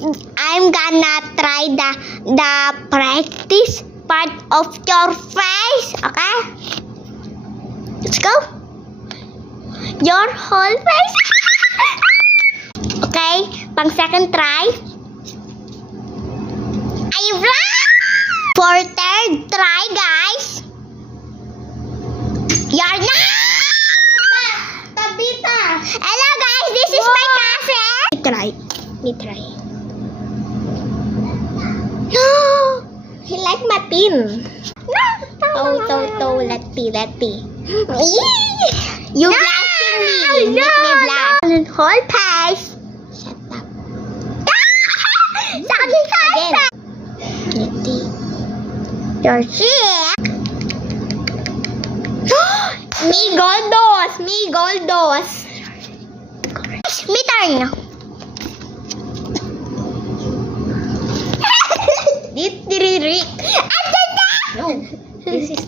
I'm gonna try the practice part of your face. Okay? Let's go. Your whole face. Okay, pang second try. For third try, guys. You're not. Tabita. Hello, guys. This is my cousin. Me try. No. He like Matin. No. Let me. You blushing me. No. Make me blush. Whole face. Shut up. Sabi ka. Again. Your shit. Me goldos. Me turn. Diri. No. This is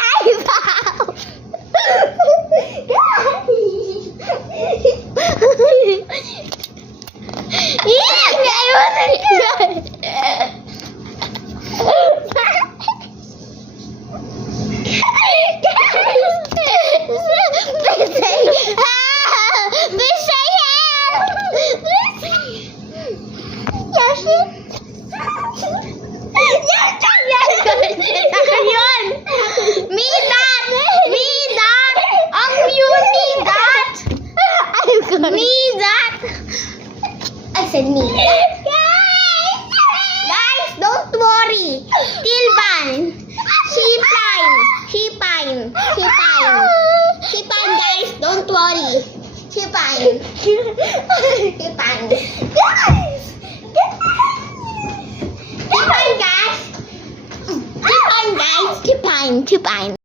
ay, wow. I said me. Guys, don't worry. Tilban. She fine, guys. Don't worry. She fine. Keep fine, guys. Keep fine.